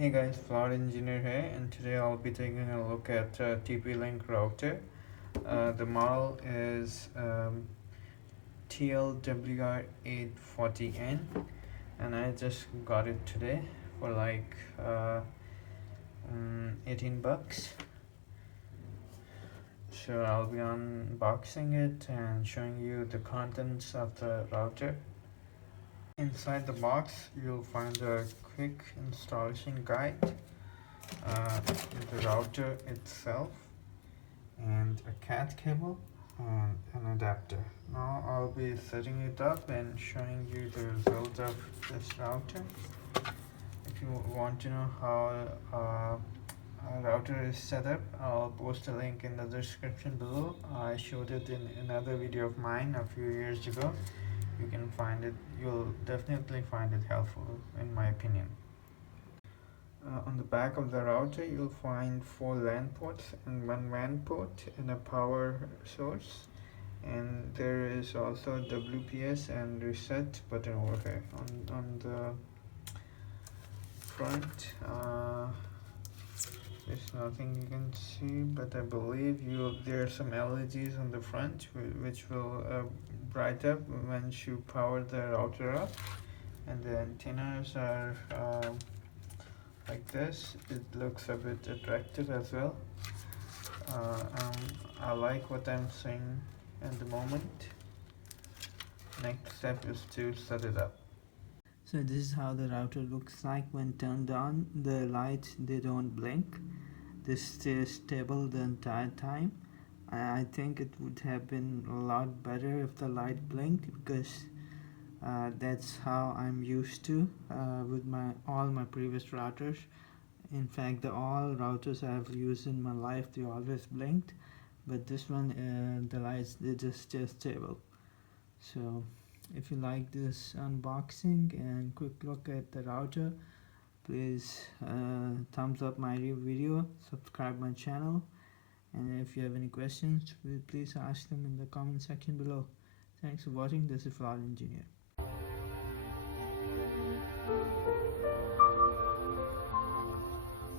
Hey guys, Flower Engineer here, and today I'll be taking a look at TP-Link router. The model is TL-WR840N, and I just got it today for like 18 bucks. So I'll be unboxing it and showing you the contents of the router. Inside the box, you'll find a quick installation guide, the router itself, and a cat cable and an adapter. Now I'll be setting it up and showing you the result of this router. If you want to know how a router is set up, I'll post a link in the description below. I showed it in another video of mine a few years ago. You can find it, you'll definitely find it helpful in my opinion. On the back of the router, you'll find 4 LAN ports and 1 WAN port and a power source. And there is also a WPS and reset button over here. On the front, there's nothing you can see, but I believe there are some LEDs on the front which will bright up once you power the router up. And the antennas are like this. It looks a bit attractive as well. I like what I'm seeing at the moment. Next step is to set it up. So this is how the router looks like when turned on. The lights, they don't blink. This stays stable the entire time. I think it would have been a lot better if the light blinked, because that's how I'm used to with all my previous routers. In fact, all routers I've used in my life, they always blinked, but this one, the lights, they just stay stable. So if you like this unboxing and quick look at the router, please thumbs up my video, subscribe my channel, and if you have any questions, please ask them in the comment section below. Thanks for watching. This is Flower Engineer.